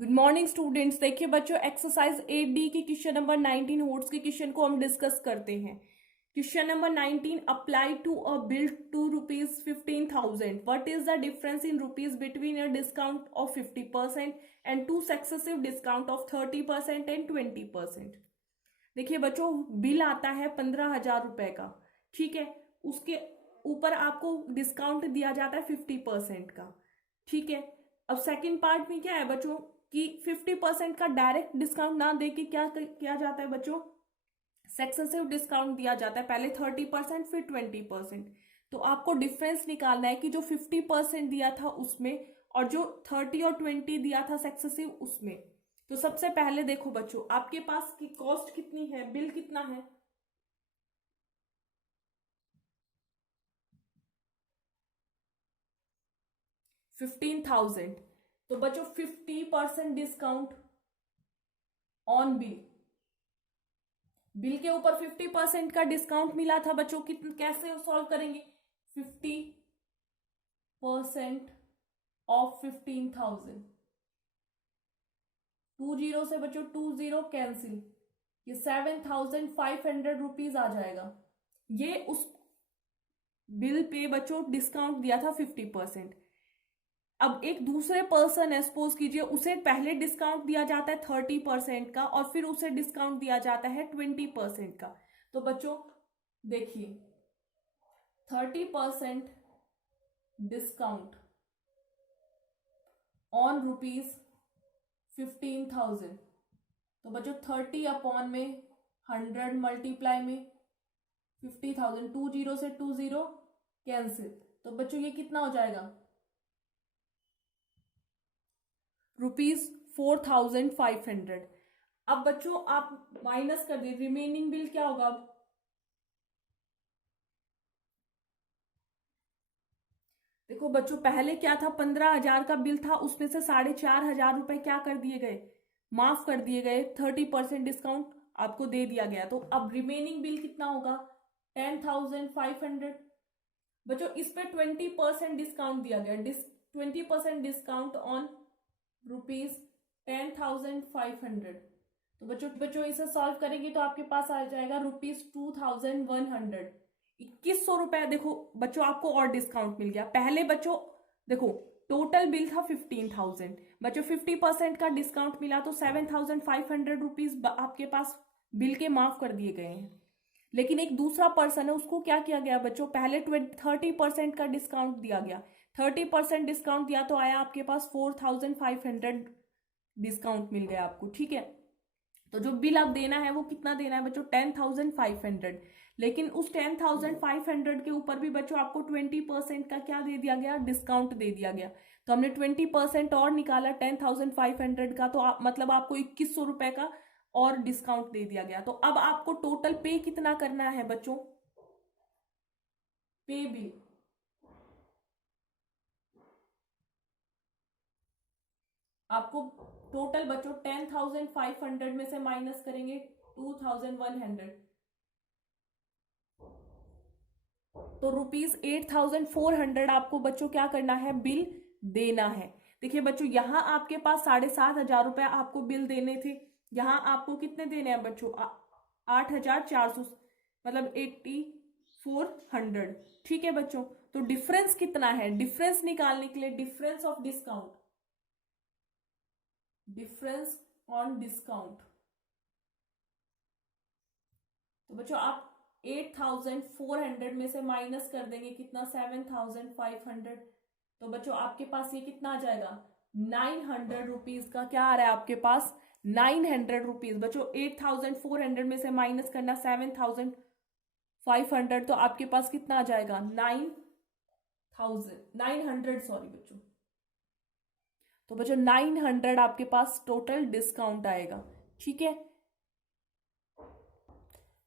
Good morning students. देखिए बच्चों, exercise 8D की क्वेश्चन नंबर 19 होट्स के क्वेश्चन को हम डिस्कस करते हैं। Question number 19, apply to a bill to ₹15,000। What is the difference in rupees between a discount of 50% and two successive discount of 30% and 20%। देखिए बच्चों, बिल आता है 15,000 रुपए का, ठीक है। उसके ऊपर आपको डिस्काउंट दिया जाता है 50% का, ठीक है। अब सेकंड पार्ट में क्या है बच्चों कि 50% का डायरेक्ट डिस्काउंट ना देके क्या किया जाता है बच्चों, सक्सेसिव डिस्काउंट दिया जाता है। पहले 30% फिर 20%। तो आपको डिफरेंस निकालना है कि जो 50% दिया था उसमें और जो 30 और 20 दिया था सक्सेसिव उसमें। तो सबसे पहले देखो बच्चों, आपके पास की कॉस्ट कितनी है, बिल कितना है, $15,000। तो बच्चों 50% डिस्काउंट ऑन बिल, बिल के ऊपर 50% का डिस्काउंट मिला था बच्चों। कितना कैसे सॉल्व करेंगे, 50% ऑफ 15,000, 20 से बच्चों 20 कैंसिल, ये 7,500 रुपीज आ जाएगा। ये उस बिल पे बच्चों डिस्काउंट दिया था 50%। अब एक दूसरे पर्सन है, सपोज कीजिए, उसे पहले डिस्काउंट दिया जाता है 30% का और फिर उसे डिस्काउंट दिया जाता है 20% का। तो बच्चों देखिए, 30% डिस्काउंट ऑन ₹15,000। तो बच्चों 30 अपॉन में 100 मल्टीप्लाई में 50,000, 20 से 20 कैंसिल। तो बच्चों ये कितना हो जाएगा, ₹4,500। अब बच्चों आप माइनस कर दिए, रिमेनिंग बिल क्या होगा। अब देखो बच्चों, पहले क्या था, 15,000 का बिल था, उसमें से 4,500 रुपए क्या कर दिए गए, माफ कर दिए गए। 30% डिस्काउंट आपको दे दिया गया। तो अब रिमेनिंग बिल कितना होगा, 10,500। बच्चों इस पे 20% डिस्काउंट दिया गया, 20% डिस्काउंट ऑन ₹10,500। तो बच्चों बच्चों इसे सॉल्व करेंगे तो आपके पास आ जाएगा ₹2,100। 2,100 रुपए। देखो बच्चों, आपको और डिस्काउंट मिल गया। पहले बच्चों देखो, टोटल बिल था 15,000, बच्चों 50% का डिस्काउंट मिला तो 7,500 रुपीज आपके पास बिल के माफ कर दिए गए हैं। लेकिन एक दूसरा पर्सन है, उसको क्या किया गया बच्चों, पहले 30% का डिस्काउंट दिया गया। 30% डिस्काउंट दिया तो आया आपके पास 4,500 डिस्काउंट मिल गया आपको, ठीक है। तो जो बिल आप देना है वो कितना देना है बच्चों, 10,500। लेकिन उस 10,500 के ऊपर भी बच्चों आपको 20% का क्या दे दिया गया, डिस्काउंट दे दिया गया। तो हमने 20% और निकाला 10,500 का, तो मतलब आपको 2,100 रुपए का और डिस्काउंट दे दिया गया। तो अब आपको टोटल पे कितना करना है बच्चों, पे बिल। आपको टोटल बच्चों 10,500 में से माइनस करेंगे 2,100, तो ₹8,400 आपको बच्चों क्या करना है, बिल देना है। देखिए बच्चों, यहां आपके पास 7,500 रुपए आपको बिल देने थे, यहां आपको कितने देने हैं बच्चों, 8,400, मतलब 8,400, ठीक है बच्चों। तो डिफरेंस कितना है, डिफरेंस निकालने के लिए difference of discount, difference on discount. तो बच्चों आप 8,400 में से माइनस कर देंगे कितना, 7,500। तो बच्चों आपके पास ये कितना आ जाएगा, 900 रुपीज का क्या आ रहा है आपके पास, 900 रुपीज। बच्चों 8,400 में से माइनस करना 7,500, तो आपके पास कितना आ जाएगा, 9,900, सॉरी बच्चों। तो बच्चों 900 आपके पास टोटल डिस्काउंट आएगा, ठीक है।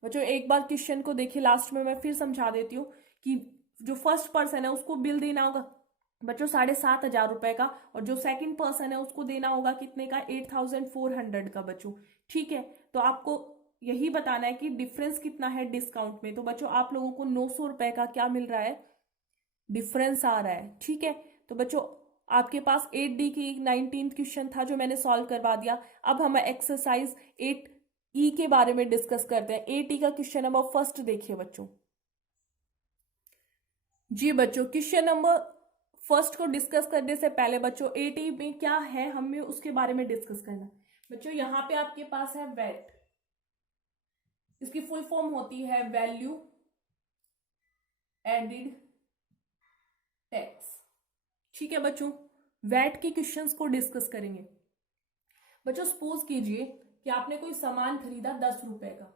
बच्चों एक बार क्वेश्चन को देखिए, लास्ट में मैं फिर समझा देती हूँ कि जो फर्स्ट पर्सन है उसको बिल देना होगा बच्चों 7,500 रुपए का, और जो सेकंड पर्सन है उसको देना होगा कितने का, 8,400 का बच्चों, ठीक है। तो आपको यही बताना है कि डिफरेंस कितना है डिस्काउंट में। तो बच्चों आप लोगों को 900 रुपए का क्या मिल रहा है, डिफरेंस आ रहा है, ठीक है। तो बच्चों आपके पास 8D की 19th क्वेश्चन था जो मैंने सॉल्व करवा दिया। अब हम एक्सरसाइज 8E के बारे में डिस्कस करते हैं। 8E का क्वेश्चन नंबर फर्स्ट देखिए बच्चों। जी बच्चों, क्वेश्चन नंबर फर्स्ट को डिस्कस करने से पहले बच्चों 8E में क्या है हमें उसके बारे में डिस्कस करना। बच्चों यहाँ पे आपके पास है वैट, इसकी फुल फॉर्म होती है वैल्यू एडिड टैक्स। ठीक है बच्चों, वैट के क्वेश्चंस को डिस्कस करेंगे। बच्चों सपोज कीजिए कि आपने कोई सामान खरीदा 10 रुपए का,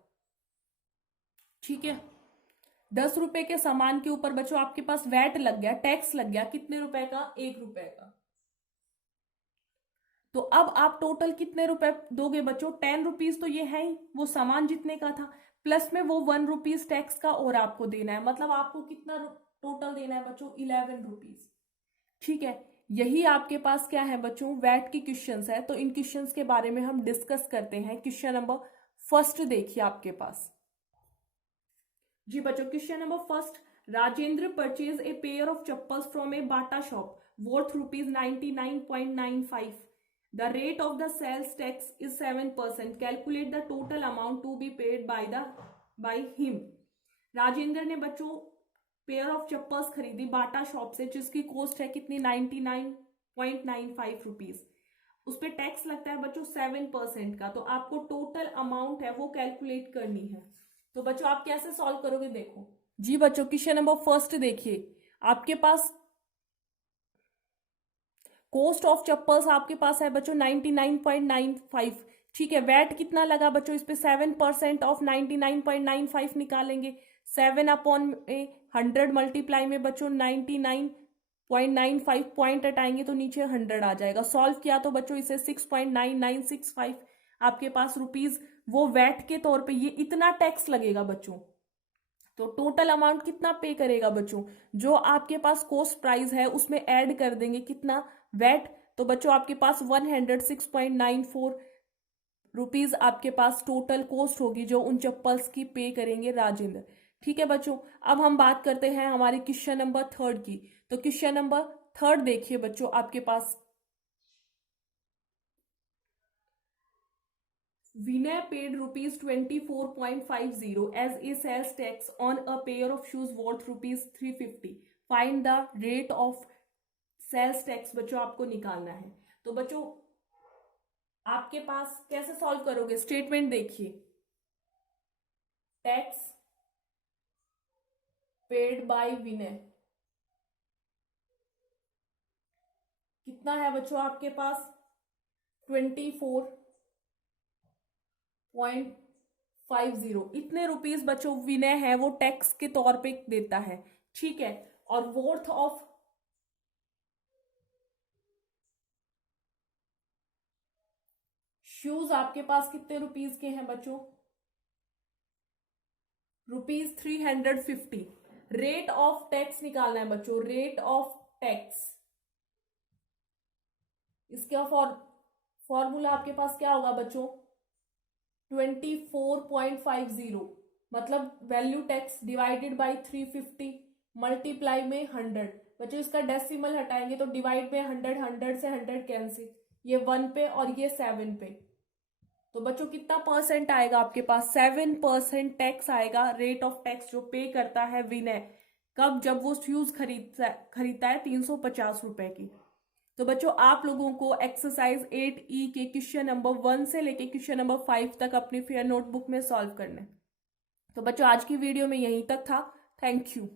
ठीक है। 10 रुपए के सामान के ऊपर बच्चों आपके पास वैट लग गया, टैक्स लग गया, कितने रुपए का? 1 रुपए का। तो अब आप टोटल कितने रुपए दोगे बच्चों? 10 रुपीज तो ये है ही, वो सामान जितने का था, प्लस में वो 1 रुपीज टैक्स का और आपको देना है। मतलब आपको कितना टोटल देना है बच्चों? 11 रुपीज। ठीक है, यही आपके पास क्या है बच्चों? वैट की क्वेश्चंस है। तो इन क्वेश्चंस के बारे में हम डिस्कस करते हैं। क्वेश्चन नंबर फर्स्ट देखिए आपके पास। जी बच्चों, question number first, Rajendra purchase a pair of chappals from A Bata shop worth ₹99.95. The rate of the sales tax is 7%. Calculate the total amount to be paid by him. Rajendra ने बच्चों pair of chappals खरीदी बाटा shop से, जिसकी cost है कितनी? 99.95 rupees. उस पर tax लगता है बच्चों 7% का। तो आपको टोटल अमाउंट है वो कैलकुलेट करनी है। तो बच्चों आप कैसे सॉल्व करोगे? देखो जी बच्चों, क्वेश्चन नंबर फर्स्ट देखिए, आपके पास कॉस्ट ऑफ चप्पल्स आपके पास है बच्चों 99.95। ठीक है, वैट कितना लगा बच्चों इस पे? 7% ऑफ 99.95 निकालेंगे। 7/100 मल्टीप्लाई में बच्चों 99.95 पॉइंट हटाएंगे तो नीचे 100 आ जाएगा। सॉल्व किया तो बच्चों इसे 6.9965 आपके पास रुपीज वो वैट के तौर पे ये इतना टैक्स लगेगा बच्चों। तो टोटल अमाउंट कितना पे करेगा बच्चों? जो आपके पास कॉस्ट प्राइस है उसमें ऐड कर देंगे कितना? वैट। तो बच्चों आपके पास 106.94 रुपीज आपके पास टोटल कॉस्ट होगी जो उन चप्पल्स की पे करेंगे राजेंद्र। ठीक है बच्चों, अब हम बात करते हैं हमारे क्वेश्चन नंबर थर्ड की। तो क्वेश्चन नंबर थर्ड देखिए बच्चों आपके पास, Vinay paid ₹24.50 as a sales tax on a pair of shoes worth ₹350. Find the rate of sales tax बच्चों आपको निकालना है। तो बच्चों आपके पास कैसे सॉल्व करोगे? स्टेटमेंट देखिए, टैक्स पेड बाय विनय कितना है बच्चों आपके पास? 24.50। इतने रुपीस बच्चों विनय है वो टैक्स के तौर पे देता है। ठीक है, और वर्थ ऑफ शूज आपके पास कितने रुपीस के हैं बच्चों? ₹350। रेट ऑफ टैक्स निकालना है बच्चों, रेट ऑफ टैक्स। इसका फॉर्मूला आपके पास क्या होगा बच्चों? 24.50 मतलब value tax divided by 350 multiply में 100। बच्चों इसका डेसिमल हटाएंगे तो डिवाइड में 100, 100 से 100 कैंसिल, ये 1 पे और ये 7 पे। तो बच्चों कितना परसेंट आएगा आपके पास? 7% टैक्स आएगा, रेट ऑफ टैक्स जो पे करता है विनय। कब? जब वो शूज खरीदता है 350 रुपए की। तो बच्चों आप लोगों को एक्सरसाइज 8E के क्वेश्चन नंबर 1 से लेके क्वेश्चन नंबर 5 तक अपनी फेयर नोटबुक में सॉल्व करना है। तो बच्चों आज की वीडियो में यहीं तक था। Thank you.